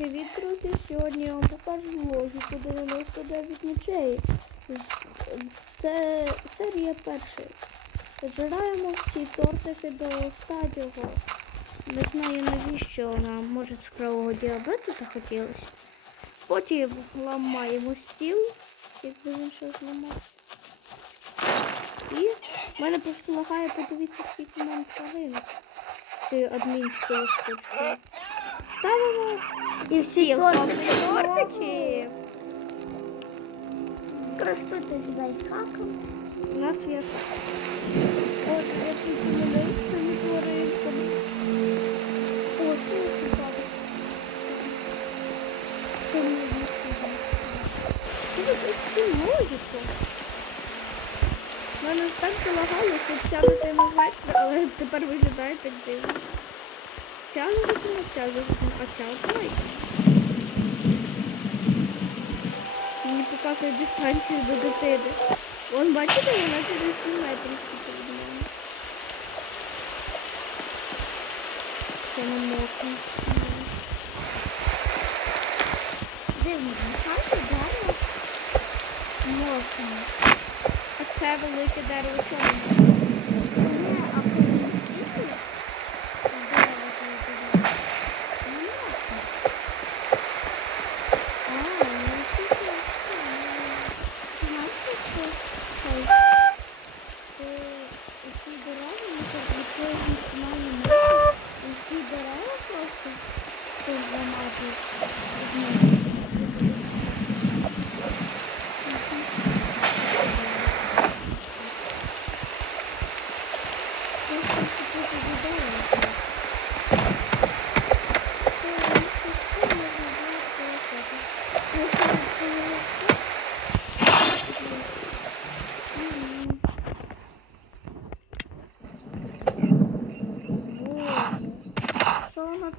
Привіт, друзі! Сьогодні я вам покажу логіку 99 ночей. Це серія перша. Зжираємо всі тортики до стадіого. Не знаю навіщо нам, може цукрового діабету захотілося. Потім ламаємо стіл, якби він щось зламав. І в мене просто лагає, подивіться, скільки нам тваринок. Цією адмінською штучкою. Ставимо І всі тортики. тортики. Користуйтесь лайфхаком. У нас є от який кімнаті з цими тваринками. О, це не логіку. У мене так залагало, що ця дитина ввечері, але тепер виглядає так дивно. Ця дитина, ця дитина, а ця давай. Мені показує дистанцію до дитини. Вон бачите, вона через 7 метрів скільки мене. Це не мокне. Дивно, нехай дерево. Мокне. А це велике дерево чому? Не, а коли сіли, дерево коли туди. Не можна. А, ну це Знаєш, що Хай. це усі дерева, ми так відкрили максимально мити, і всі дерева просто тут зламати. Просто купити дерева. Це все можна було полетати. Ну, це полетати. Мгм. Боже, що вона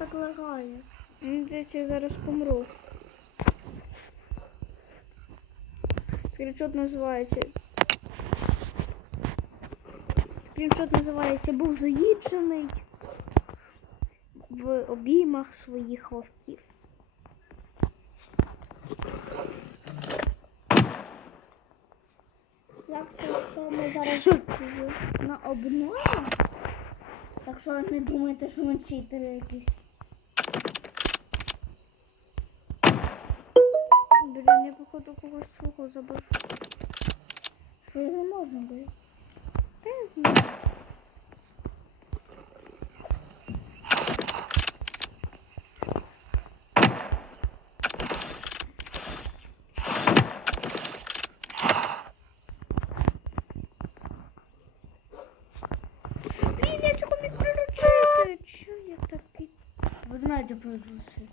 так лагає? Мені здається, я зараз помру. Скріншот називається. Скріншот називається був заїджений в обіймах своїх вовків. Як це що ми зараз на обнові? Так що не думайте, що ми читери якісь. Блін, я походу когось свого забив. Що його можна було? Ви знаєте приручити.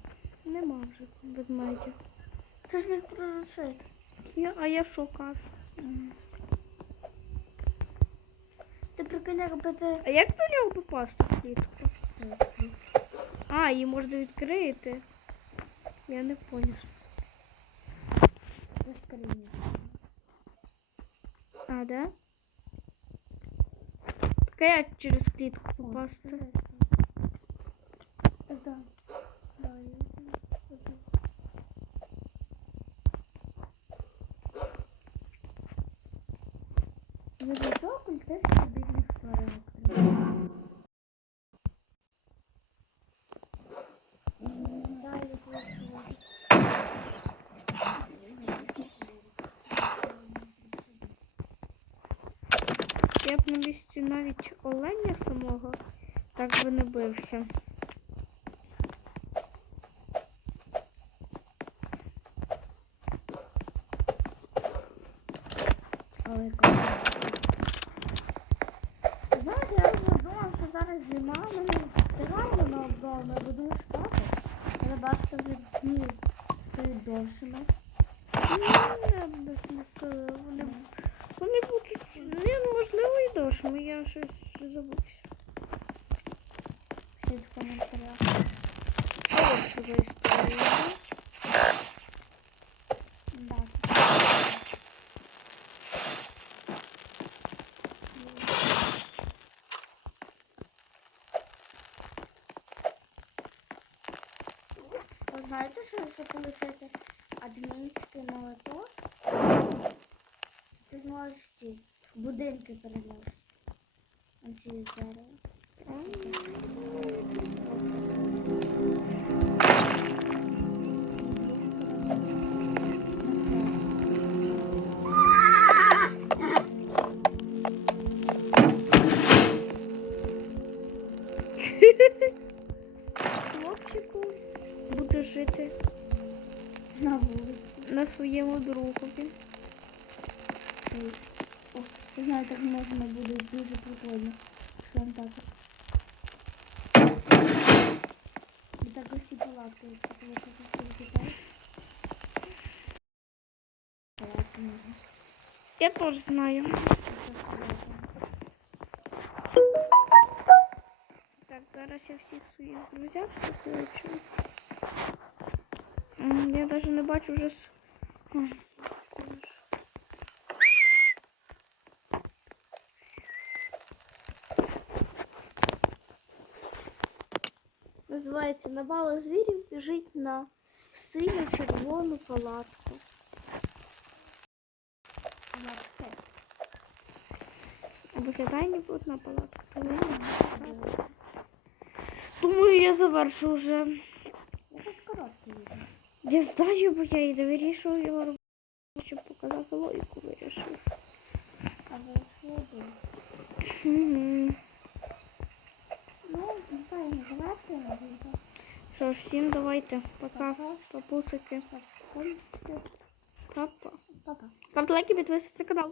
Нема вже ведмедів. Це ж не приручити. Я, а я шукав. Ти прикинь, якби ти... А як до нього попасти в клітку? А, її можна відкрити. Я не поняв. Це скриня. А, да? Так а як через клітку попасти? Да. Да, я знаю. Я б на місці навіть оленя самого так би не бився. Але коли- Знаєте, я вже думав, що зараз зима, ми не встигаємо на обдову, ми будемо спати. Але бачите, вже дні стають довшими. Ну, не. Вони, будуть неможливо і дошми, я щось забувся. Пишіть в коментарях. Що за історія. Да. Знаєте, що якщо полишити адмінський молоток, ти зможеш ці будинки перенести. Ці дерева. Своєму другові. О, я знаю, так можна буде дуже прикольно. Що він так. І так усі палатки, ти всі літаєш. Палатки. Я теж знаю. Це. Так, зараз я всіх своїх друзях покличу. Я навіть не бачу вже. Називається Навала звірів біжить на синьо-червону палатку. Палатки. Виглядає ніби одна палатка. Думаю, я завершу вже. Якось коротке відео. Я знаю, бо я і не вирішую його робити, щоб показати логіку вирішив. А ви що було? Мгм. Ну, напевно, завершуємо відео. Що ж, всім давайте. Пока, Пока. папусики. Так, Папа. Папа. Ставте лайки, підписуйтесь на канал.